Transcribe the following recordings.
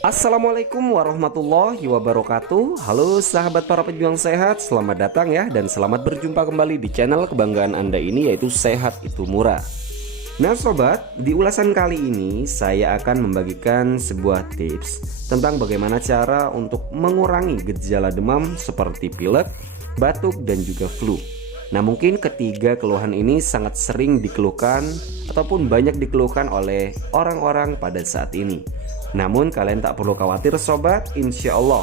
Assalamualaikum warahmatullahi wabarakatuh. Halo sahabat para pejuang sehat, selamat datang ya, dan selamat berjumpa kembali di channel kebanggaan Anda ini, yaitu Sehat Itu Murah. Nah sobat, di ulasan kali ini saya akan membagikan sebuah tips tentang bagaimana cara untuk mengurangi gejala demam seperti pilek, batuk, dan juga flu. Nah mungkin ketiga keluhan ini sangat sering dikeluhkan ataupun banyak dikeluhkan oleh orang-orang pada saat ini. Namun kalian tak perlu khawatir sobat, insya Allah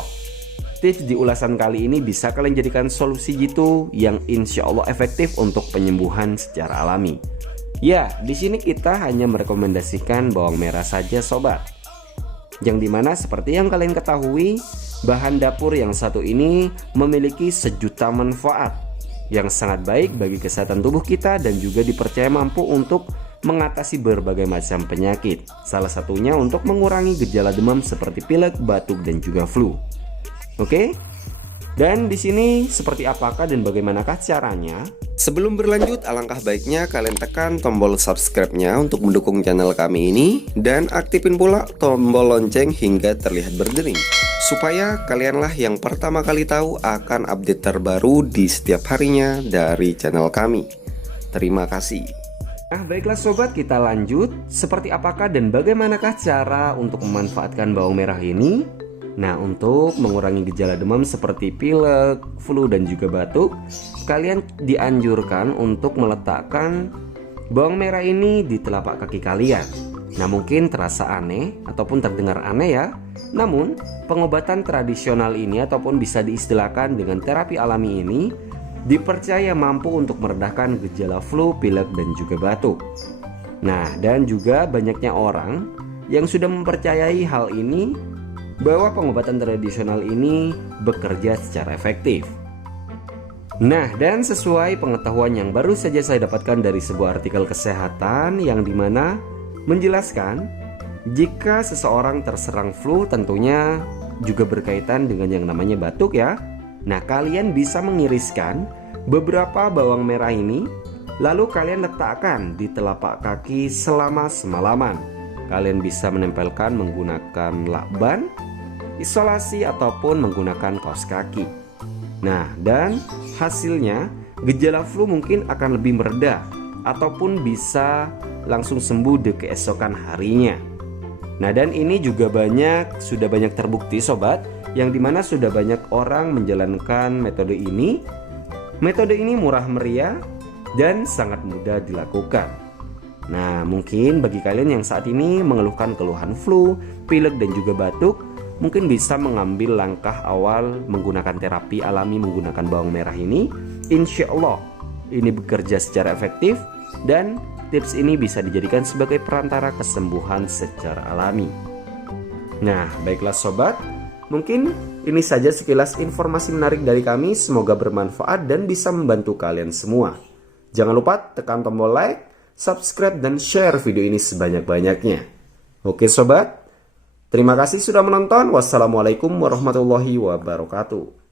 tips di ulasan kali ini bisa kalian jadikan solusi jitu yang insya Allah efektif untuk penyembuhan secara alami. Ya, di sini kita hanya merekomendasikan bawang merah saja sobat. Yang dimana seperti yang kalian ketahui, bahan dapur yang satu ini memiliki sejuta manfaat yang sangat baik bagi kesehatan tubuh kita dan juga dipercaya mampu untuk mengatasi berbagai macam penyakit. Salah satunya untuk mengurangi gejala demam seperti pilek, batuk, dan juga flu. Oke? Dan di sini seperti apakah dan bagaimanakah caranya? Sebelum berlanjut, alangkah baiknya kalian tekan tombol subscribe-nya untuk mendukung channel kami ini dan aktifin pula tombol lonceng hingga terlihat berdering, supaya kalianlah yang pertama kali tahu akan update terbaru di setiap harinya dari channel kami. Terima kasih. Nah baiklah sobat, kita lanjut. Seperti apakah dan bagaimanakah cara untuk memanfaatkan bawang merah ini? Nah untuk mengurangi gejala demam seperti pilek, flu, dan juga batuk, kalian dianjurkan untuk meletakkan bawang merah ini di telapak kaki kalian. Nah mungkin terasa aneh ataupun terdengar aneh ya, namun pengobatan tradisional ini ataupun bisa diistilahkan dengan terapi alami ini dipercaya mampu untuk meredakan gejala flu, pilek, dan juga batuk. Nah, dan juga banyaknya orang yang sudah mempercayai hal ini, bahwa pengobatan tradisional ini bekerja secara efektif. Nah, dan sesuai pengetahuan yang baru saja saya dapatkan dari sebuah artikel kesehatan yang dimana menjelaskan jika seseorang terserang flu tentunya juga berkaitan dengan yang namanya batuk ya. Nah kalian bisa mengiriskan beberapa bawang merah ini, lalu kalian letakkan di telapak kaki selama semalaman. Kalian bisa menempelkan menggunakan lakban, isolasi, ataupun menggunakan kaos kaki. Nah dan hasilnya gejala flu mungkin akan lebih mereda ataupun bisa langsung sembuh di keesokan harinya. Nah dan ini juga sudah banyak terbukti sobat, yang dimana sudah banyak orang menjalankan metode ini. Metode ini murah meriah dan sangat mudah dilakukan. Nah mungkin bagi kalian yang saat ini mengeluhkan keluhan flu, pilek, dan juga batuk, mungkin bisa mengambil langkah awal menggunakan terapi alami menggunakan bawang merah ini. Insya Allah ini bekerja secara efektif dan tips ini bisa dijadikan sebagai perantara kesembuhan secara alami. Nah baiklah sobat, mungkin ini saja sekilas informasi menarik dari kami. Semoga bermanfaat dan bisa membantu kalian semua. Jangan lupa tekan tombol like, subscribe, dan share video ini sebanyak-banyaknya. Oke sobat, terima kasih sudah menonton. Wassalamualaikum warahmatullahi wabarakatuh.